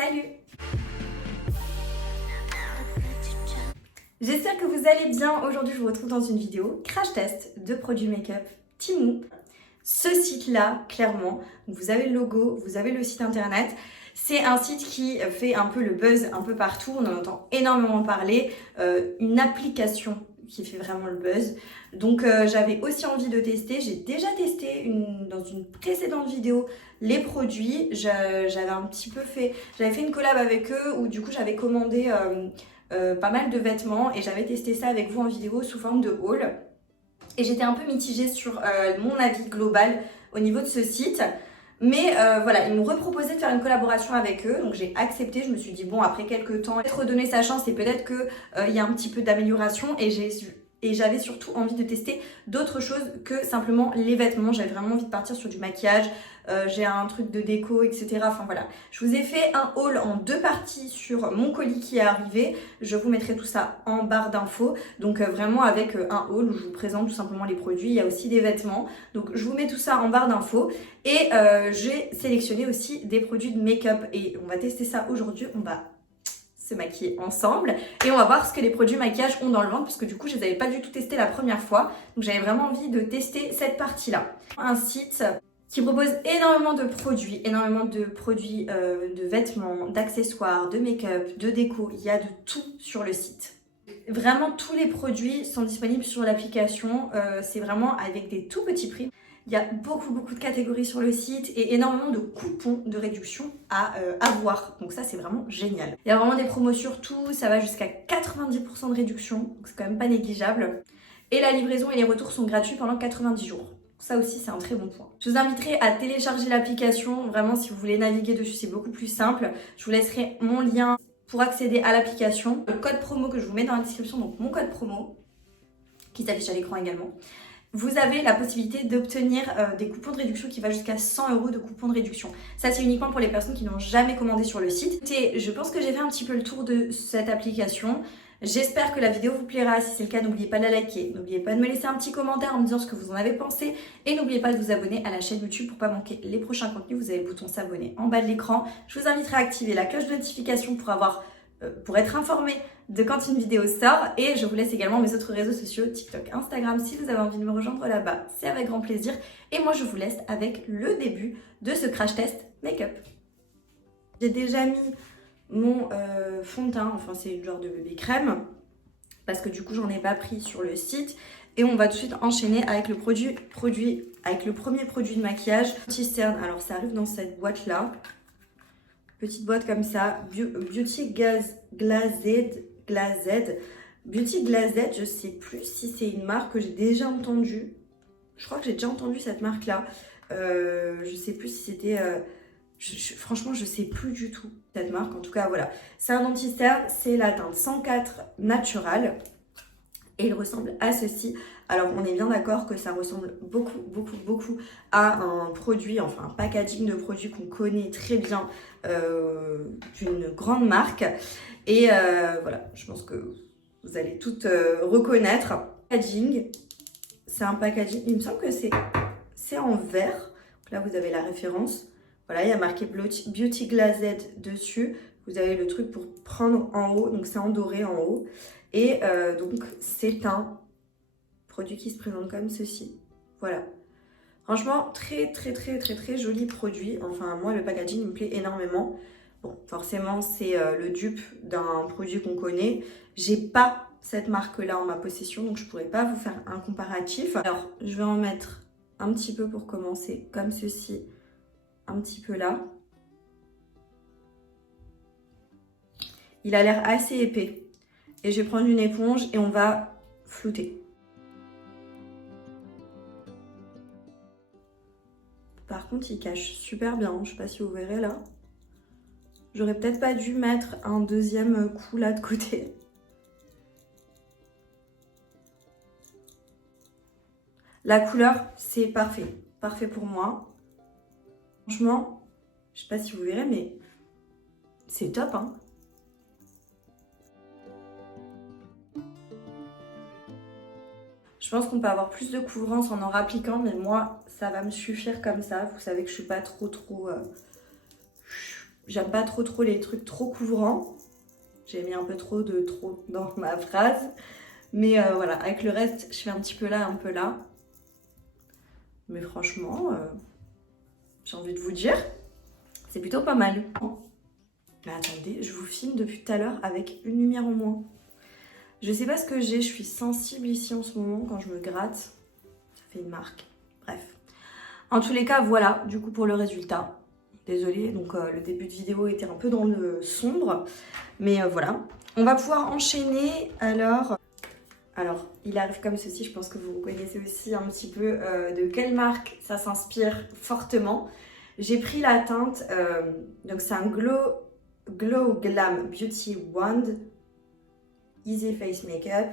Salut! J'espère que vous allez bien. Aujourd'hui, je vous retrouve dans une vidéo crash test de produits make-up Temu. Ce site-là, clairement, vous avez le logo, vous avez le site internet. C'est un site qui fait un peu le buzz un peu partout. On en entend énormément parler. Une application qui fait vraiment le buzz. Donc j'avais aussi envie de tester. J'ai déjà testé dans une précédente vidéo les produits. J'avais fait une collab avec eux où du coup j'avais commandé pas mal de vêtements et j'avais testé ça avec vous en vidéo sous forme de haul. Et j'étais un peu mitigée sur mon avis global au niveau de ce site. Mais voilà, ils m'ont reproposé de faire une collaboration avec eux, donc j'ai accepté. Je me suis dit bon, après quelques temps, peut-être redonner sa chance et peut-être qu'il y a un petit peu d'amélioration. Et j'avais surtout envie de tester d'autres choses que simplement les vêtements. J'avais vraiment envie de partir sur du maquillage, j'ai un truc de déco, etc. Enfin voilà, je vous ai fait un haul en 2 parties sur mon colis qui est arrivé. Je vous mettrai tout ça en barre d'infos. Donc vraiment avec un haul où je vous présente tout simplement les produits. Il y a aussi des vêtements. Donc je vous mets tout ça en barre d'infos. Et j'ai sélectionné aussi des produits de make-up. Et on va tester ça aujourd'hui. On va se maquiller ensemble et on va voir ce que les produits maquillage ont dans le ventre parce que du coup je les avais pas du tout testés la première fois, donc j'avais vraiment envie de tester cette partie là. Un site qui propose énormément de produits de vêtements, d'accessoires, de make-up, de déco. Il y a de tout sur le site. Vraiment tous les produits sont disponibles sur l'application, c'est vraiment avec des tout petits prix. Il y a beaucoup de catégories sur le site et énormément de coupons de réduction à avoir. Donc ça, c'est vraiment génial. Il y a vraiment des promos sur tout. Ça va jusqu'à 90% de réduction. Donc c'est quand même pas négligeable. Et la livraison et les retours sont gratuits pendant 90 jours. Ça aussi, c'est un très bon point. Je vous inviterai à télécharger l'application. Vraiment, si vous voulez naviguer dessus, c'est beaucoup plus simple. Je vous laisserai mon lien pour accéder à l'application. Le code promo que je vous mets dans la description, donc mon code promo, qui s'affiche à l'écran également. Vous avez la possibilité d'obtenir des coupons de réduction qui va jusqu'à 100 € de coupons de réduction. Ça, c'est uniquement pour les personnes qui n'ont jamais commandé sur le site. Et je pense que j'ai fait un petit peu le tour de cette application. J'espère que la vidéo vous plaira. Si c'est le cas, n'oubliez pas de la liker. N'oubliez pas de me laisser un petit commentaire en me disant ce que vous en avez pensé. Et n'oubliez pas de vous abonner à la chaîne YouTube pour pas manquer les prochains contenus. Vous avez le bouton s'abonner en bas de l'écran. Je vous inviterai à activer la cloche de notification pour être informé de quand une vidéo sort. Et je vous laisse également mes autres réseaux sociaux, TikTok, Instagram, si vous avez envie de me rejoindre là-bas, c'est avec grand plaisir. Et moi, je vous laisse avec le début de ce crash test make-up. J'ai déjà mis mon fond de teint, enfin c'est le genre de bébé crème, parce que du coup, j'en ai pas pris sur le site. Et on va tout de suite enchaîner avec le premier produit de maquillage, Cistern. Alors, ça arrive dans cette boîte-là. Petite boîte comme ça, Beauty Glazed. Beauty Glazed, je sais plus si c'est une marque que j'ai déjà entendue. Je crois que j'ai déjà entendu cette marque-là. Je sais plus si c'était... franchement, je sais plus du tout cette marque. En tout cas, voilà. C'est un anti-cerne, c'est la teinte 104 Natural. Et il ressemble à ceci. Alors, on est bien d'accord que ça ressemble beaucoup à un produit, enfin un packaging de produits qu'on connaît très bien d'une grande marque. Et voilà, je pense que vous allez toutes reconnaître. Packaging, c'est un packaging, il me semble que c'est en verre. Là, vous avez la référence. Voilà, il y a marqué Beauty Glazed dessus. Vous avez le truc pour prendre en haut, donc c'est en doré en haut. Et donc, c'est un produit qui se présente comme ceci. Voilà. Franchement, très joli produit. Enfin, moi, le packaging me plaît énormément. Bon, forcément, c'est le dupe d'un produit qu'on connaît. J'ai pas cette marque-là en ma possession, donc je pourrais pas vous faire un comparatif. Alors, je vais en mettre un petit peu pour commencer, comme ceci. Un petit peu là. Il a l'air assez épais. Et je vais prendre une éponge et on va flouter. Par contre, il cache super bien. Je sais pas si vous verrez là. J'aurais peut-être pas dû mettre un deuxième coup là de côté. La couleur, c'est parfait. Parfait pour moi. Franchement, je sais pas si vous verrez, mais c'est top, hein. Je pense qu'on peut avoir plus de couvrance en appliquant, mais moi, ça va me suffire comme ça. Vous savez que je suis pas trop J'aime pas trop les trucs trop couvrants. J'ai mis un peu trop de trop dans ma phrase. Mais voilà, avec le reste, je fais un petit peu là, un peu là. Mais franchement, j'ai envie de vous dire, c'est plutôt pas mal. Mais attendez, je vous filme depuis tout à l'heure avec une lumière en moins. Je sais pas ce que j'ai, je suis sensible ici en ce moment quand je me gratte. Ça fait une marque. Bref. En tous les cas, voilà, du coup pour le résultat. Désolée, donc le début de vidéo était un peu dans le sombre. Mais voilà. On va pouvoir enchaîner alors. Alors, il arrive comme ceci, je pense que vous connaissez aussi un petit peu de quelle marque ça s'inspire fortement. J'ai pris la teinte, donc c'est un Glow Glam Beauty Wand Easy Face Makeup.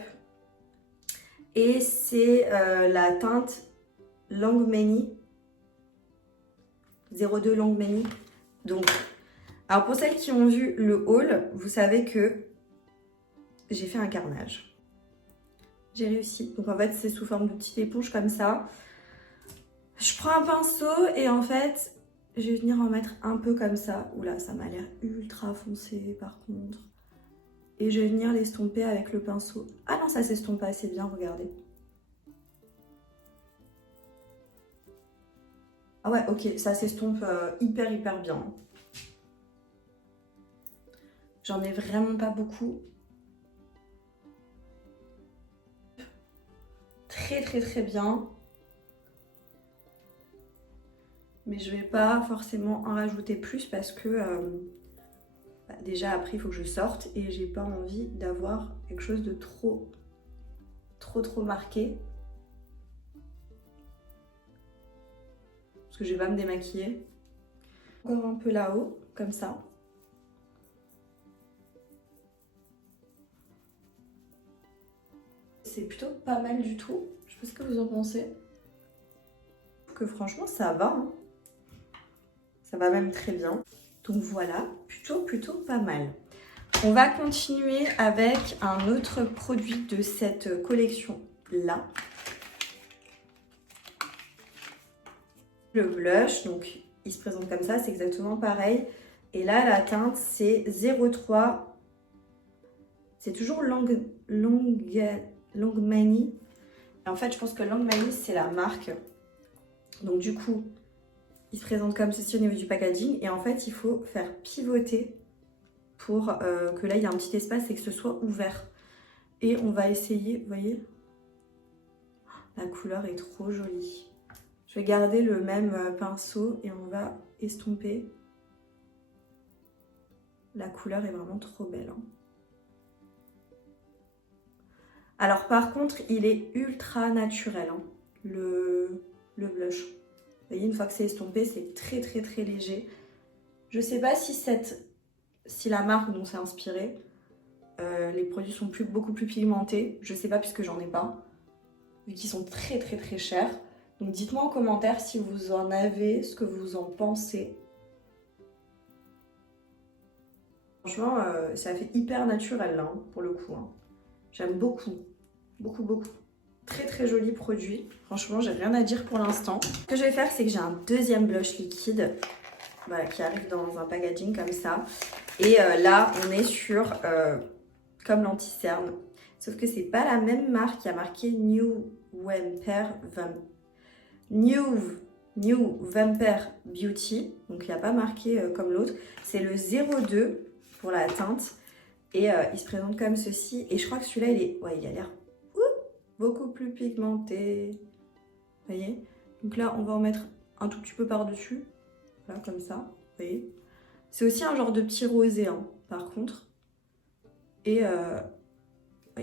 Et c'est la teinte Longmany 02 Longmany. Donc, alors pour celles qui ont vu le haul, vous savez que j'ai fait un carnage. J'ai réussi. Donc en fait, c'est sous forme de petite éponge comme ça. Je prends un pinceau et en fait, je vais venir en mettre un peu comme ça. Oula, ça m'a l'air ultra foncé par contre. Et je vais venir l'estomper avec le pinceau. Ah non, ça s'estompe pas assez bien, regardez. Ah ouais, ok, ça s'estompe hyper bien. J'en ai vraiment pas beaucoup. Très bien. Mais je vais pas forcément en rajouter plus parce que déjà après il faut que je sorte et j'ai pas envie d'avoir quelque chose de trop marqué. Parce que je vais pas me démaquiller. Encore un peu là-haut, comme ça. C'est plutôt pas mal du tout. Je sais pas ce que vous en pensez. Que franchement ça va. Hein. Ça va même très bien. Donc voilà, plutôt pas mal. On va continuer avec un autre produit de cette collection-là. Le blush, donc il se présente comme ça, c'est exactement pareil. Et là, la teinte, c'est 03. C'est toujours Longmany. En fait, je pense que Longmany, c'est la marque. Donc du coup, il se présente comme ceci au niveau du packaging. Et en fait, il faut faire pivoter pour que là, il y ait un petit espace et que ce soit ouvert. Et on va essayer, vous voyez, la couleur est trop jolie. Je vais garder le même pinceau et on va estomper. La couleur est vraiment trop belle. Hein. Alors par contre, il est ultra naturel, hein, le blush. Vous voyez, une fois que c'est estompé, c'est très léger. Je sais pas si la marque dont c'est inspiré, les produits sont beaucoup plus pigmentés. Je sais pas puisque j'en ai pas, vu qu'ils sont très chers. Donc dites-moi en commentaire si vous en avez, ce que vous en pensez. Franchement, ça fait hyper naturel là, hein, pour le coup. Hein. J'aime beaucoup. Très joli produit. Franchement, j'ai rien à dire pour l'instant. Ce que je vais faire, c'est que j'ai un deuxième blush liquide. Voilà, qui arrive dans un packaging comme ça. Et là, on est sur comme l'anti-cerne. Sauf que c'est pas la même marque qui a marqué New Vampire Beauty. Donc il n'y a pas marqué comme l'autre. C'est le 02 pour la teinte. Et il se présente comme ceci. Et je crois que celui-là, il a l'air beaucoup plus pigmenté. Vous voyez? Donc là, on va en mettre un tout petit peu par-dessus. Voilà, comme ça. Vous voyez? C'est aussi un genre de petit rosé, hein, par contre. Et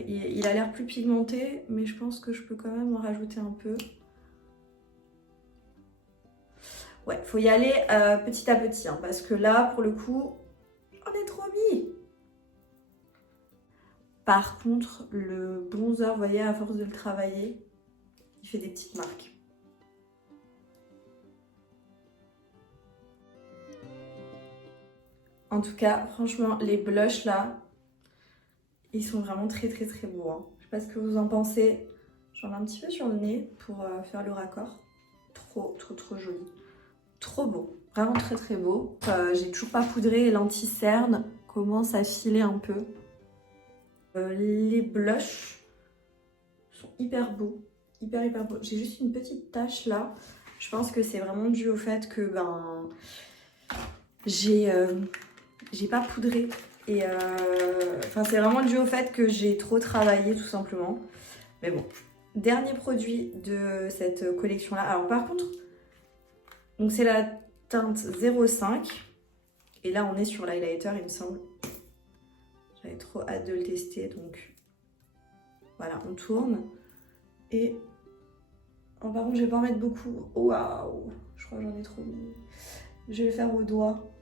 il a l'air plus pigmenté, mais je pense que je peux quand même en rajouter un peu. Ouais, faut y aller petit à petit, hein, parce que là, pour le coup, j'en ai trop mis. Par contre, le bronzer, vous voyez, à force de le travailler, il fait des petites marques. En tout cas, franchement, les blushs là, ils sont vraiment très beaux. Hein. Je sais pas ce que vous en pensez. J'en ai un petit peu sur le nez pour faire le raccord. Trop joli. Trop beau. Vraiment très très beau. J'ai toujours pas poudré, l'anti-cerne commence à filer un peu. Les blushs sont hyper beaux, hyper beaux. J'ai juste une petite tache là. Je pense que c'est vraiment dû au fait que j'ai pas poudré. Et enfin c'est vraiment dû au fait que j'ai trop travaillé tout simplement. Mais bon, dernier produit de cette collection là. Alors par contre, donc c'est la teinte 05 et là on est sur l'highlighter il me semble. J'avais trop hâte de le tester donc voilà on tourne et oh, par contre je vais pas en mettre beaucoup. Waouh, je crois que j'en ai trop mis. Je vais le faire au doigt.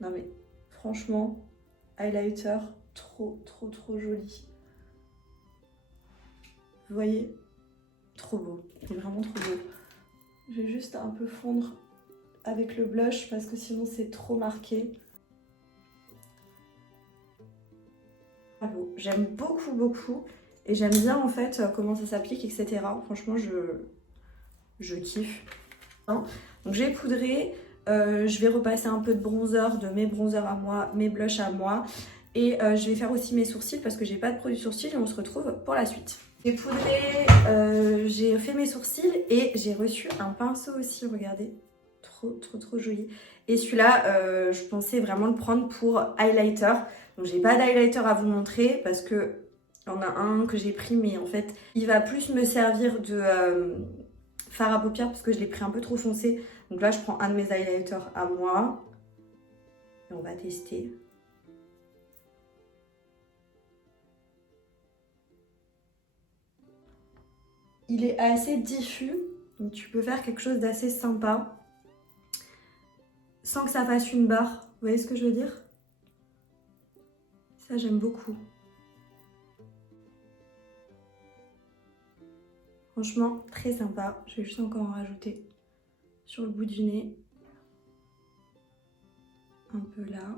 Non mais franchement highlighter trop joli. Vous voyez, trop beau, c'est vraiment trop beau. Je vais juste un peu fondre avec le blush parce que sinon c'est trop marqué. J'aime beaucoup et j'aime bien en fait comment ça s'applique, etc. Franchement, je kiffe. Donc j'ai poudré, je vais repasser un peu de bronzer, de mes bronzers à moi, mes blushs à moi. Et je vais faire aussi mes sourcils parce que j'ai pas de produit sourcils et on se retrouve pour la suite. J'ai poudré, j'ai fait mes sourcils et j'ai reçu un pinceau aussi, regardez. Trop joli. Et celui-là, je pensais vraiment le prendre pour highlighter. Donc j'ai pas d'highlighter à vous montrer parce que il y en a un que j'ai pris mais en fait il va plus me servir de fard à paupières parce que je l'ai pris un peu trop foncé. Donc là je prends un de mes highlighters à moi et on va tester. Il est assez diffus, donc tu peux faire quelque chose d'assez sympa sans que ça fasse une barre. Vous voyez ce que je veux dire? Ça, j'aime beaucoup. Franchement, très sympa. Je vais juste encore en rajouter sur le bout du nez. Un peu là.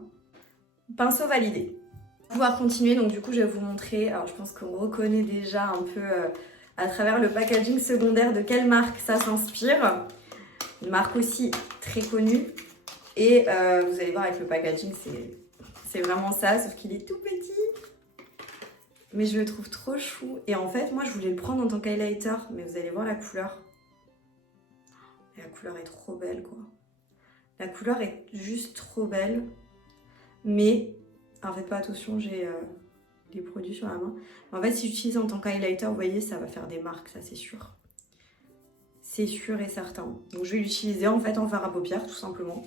Pinceau validé. On va pouvoir continuer, donc du coup, je vais vous montrer. Alors, je pense qu'on reconnaît déjà un peu à travers le packaging secondaire de quelle marque ça s'inspire. Une marque aussi très connue. Et vous allez voir avec le packaging, c'est vraiment ça, sauf qu'il est tout petit. Mais je le trouve trop chou. Et en fait, moi, je voulais le prendre en tant qu'highlighter. Mais vous allez voir la couleur. Et la couleur est trop belle, quoi. La couleur est juste trop belle. Mais, alors faites pas attention, j'ai les produits sur la main. En fait, si j'utilise en tant qu'highlighter, vous voyez, ça va faire des marques, ça c'est sûr. C'est sûr et certain. Donc je vais l'utiliser en fait en fard à paupières, tout simplement.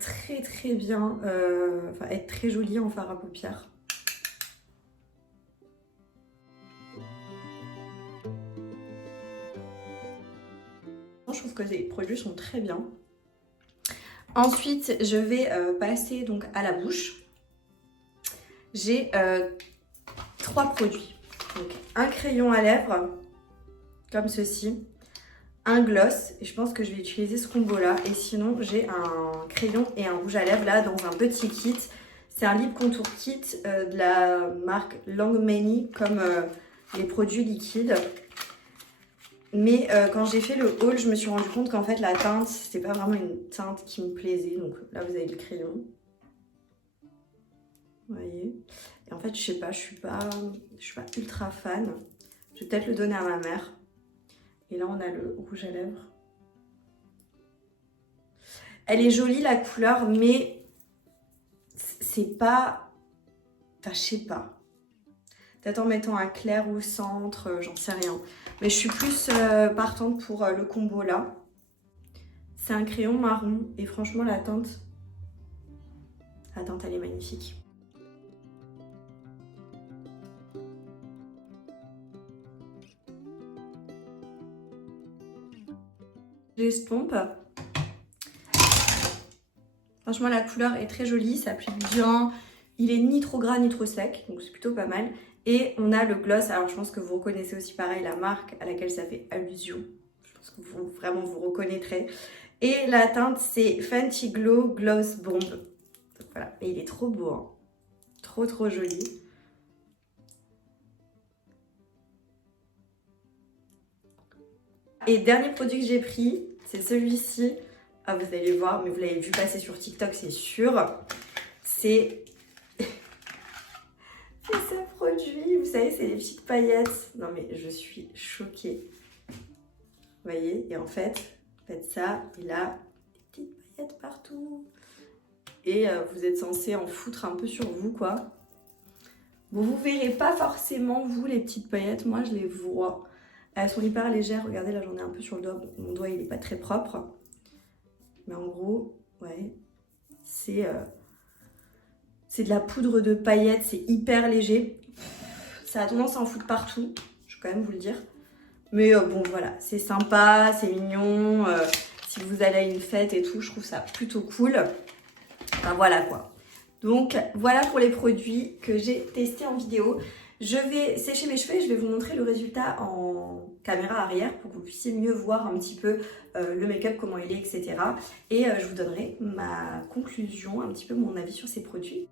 Très bien, enfin être très jolie en fard à paupières. Je trouve que les produits sont très bien. Ensuite, je vais passer donc à la bouche. J'ai 3 produits. Donc un crayon à lèvres, comme ceci. Un gloss, et je pense que je vais utiliser ce combo là. Et sinon, j'ai un crayon et un rouge à lèvres là dans un petit kit. C'est un lip contour kit de la marque Longmany, comme les produits liquides. Mais quand j'ai fait le haul, je me suis rendu compte qu'en fait la teinte, c'était pas vraiment une teinte qui me plaisait. Donc là vous avez le crayon. Vous voyez. Et en fait je sais pas, je suis pas ultra fan. Je vais peut-être le donner à ma mère. Et là on a le rouge à lèvres. Elle est jolie la couleur, mais c'est pas... Enfin je sais pas. Peut-être en mettant un clair au centre, j'en sais rien. Mais je suis plus partante pour le combo là. C'est un crayon marron et franchement la teinte elle est magnifique. J'estompe. Franchement la couleur est très jolie, ça applique bien. Il est ni trop gras ni trop sec, donc c'est plutôt pas mal. Et on a le gloss, alors je pense que vous reconnaissez aussi pareil la marque à laquelle ça fait allusion. Je pense que vous, vraiment vous reconnaîtrez. Et la teinte c'est Fenty Glow Gloss Bomb. Donc voilà, et il est trop beau, hein. Trop joli. Et dernier produit que j'ai pris, c'est celui-ci. Ah, vous allez voir, mais vous l'avez vu passer sur TikTok, c'est sûr. C'est ce produit, vous savez, c'est les petites paillettes. Non mais je suis choquée. Vous voyez, et en fait, faites ça, il a des petites paillettes partout. Et vous êtes censé en foutre un peu sur vous, quoi. Bon, vous verrez pas forcément, vous, les petites paillettes. Moi, je les vois. Elles sont hyper légères. Regardez, là, j'en ai un peu sur le doigt. Mon doigt, il est pas très propre. Mais en gros, ouais, c'est de la poudre de paillettes. C'est hyper léger. Ça a tendance à en foutre partout. Je vais quand même vous le dire. Mais bon, voilà, c'est sympa, c'est mignon. Si vous allez à une fête et tout, je trouve ça plutôt cool. Enfin, voilà, quoi. Donc, voilà pour les produits que j'ai testés en vidéo. Je vais sécher mes cheveux et je vais vous montrer le résultat en caméra arrière pour que vous puissiez mieux voir un petit peu le make-up, comment il est, etc. Et je vous donnerai ma conclusion, un petit peu mon avis sur ces produits.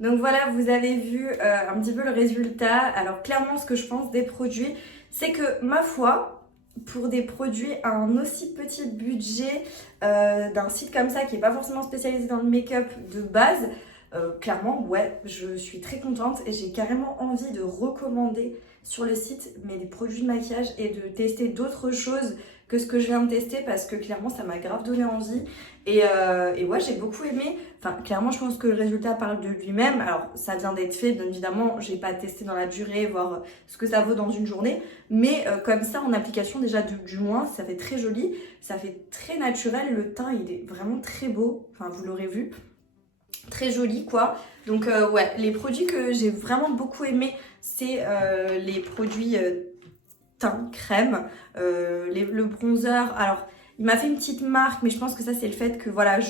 Donc voilà, vous avez vu un petit peu le résultat. Alors clairement, ce que je pense des produits, c'est que ma foi, pour des produits à un aussi petit budget d'un site comme ça qui n'est pas forcément spécialisé dans le make-up de base, clairement, ouais, je suis très contente et j'ai carrément envie de recommander sur le site des produits de maquillage et de tester d'autres choses que ce que je viens de tester parce que clairement ça m'a grave donné envie et ouais, j'ai beaucoup aimé. Enfin, clairement, je pense que le résultat parle de lui-même. Alors, ça vient d'être fait, bien évidemment, j'ai pas testé dans la durée, voir ce que ça vaut dans une journée, mais comme ça, en application, déjà du moins, ça fait très joli, ça fait très naturel, le teint, il est vraiment très beau, enfin, vous l'aurez vu. Très joli, quoi. Donc ouais, les produits que j'ai vraiment beaucoup aimé, c'est les produits teint, crème, le bronzer. Alors, il m'a fait une petite marque, mais je pense que ça c'est le fait que voilà,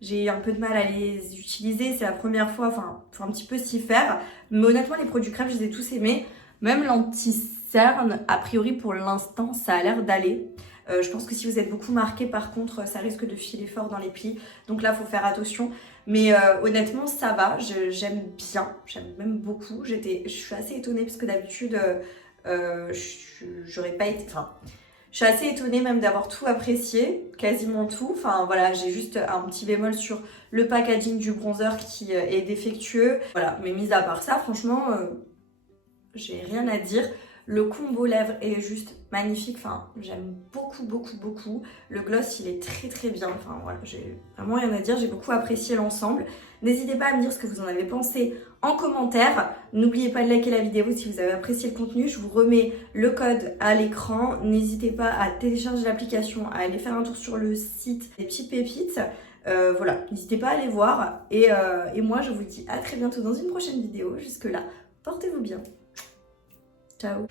j'ai un peu de mal à les utiliser. C'est la première fois, enfin, faut un petit peu s'y faire. Mais honnêtement, les produits crème, je les ai tous aimés. Même l'anti-cerne, a priori pour l'instant, ça a l'air d'aller. Je pense que si vous êtes beaucoup marqué, par contre, ça risque de filer fort dans les plis. Donc là, il faut faire attention. Mais honnêtement, ça va. J'aime bien. J'aime même beaucoup. Je suis assez étonnée parce que d'habitude, j'aurais pas été... Enfin, je suis assez étonnée même d'avoir tout apprécié. Quasiment tout. Enfin, voilà, j'ai juste un petit bémol sur le packaging du bronzer qui est défectueux. Voilà, mais mis à part ça, franchement, j'ai rien à dire. Le combo lèvres est juste magnifique, enfin j'aime beaucoup beaucoup beaucoup. Le gloss il est très très bien, enfin voilà, j'ai vraiment rien à dire, j'ai beaucoup apprécié l'ensemble. N'hésitez pas à me dire ce que vous en avez pensé en commentaire. N'oubliez pas de liker la vidéo si vous avez apprécié le contenu, je vous remets le code à l'écran. N'hésitez pas à télécharger l'application, à aller faire un tour sur le site des petites pépites. Voilà, n'hésitez pas à aller voir et moi je vous dis à très bientôt dans une prochaine vidéo. Jusque là, portez-vous bien. Ciao.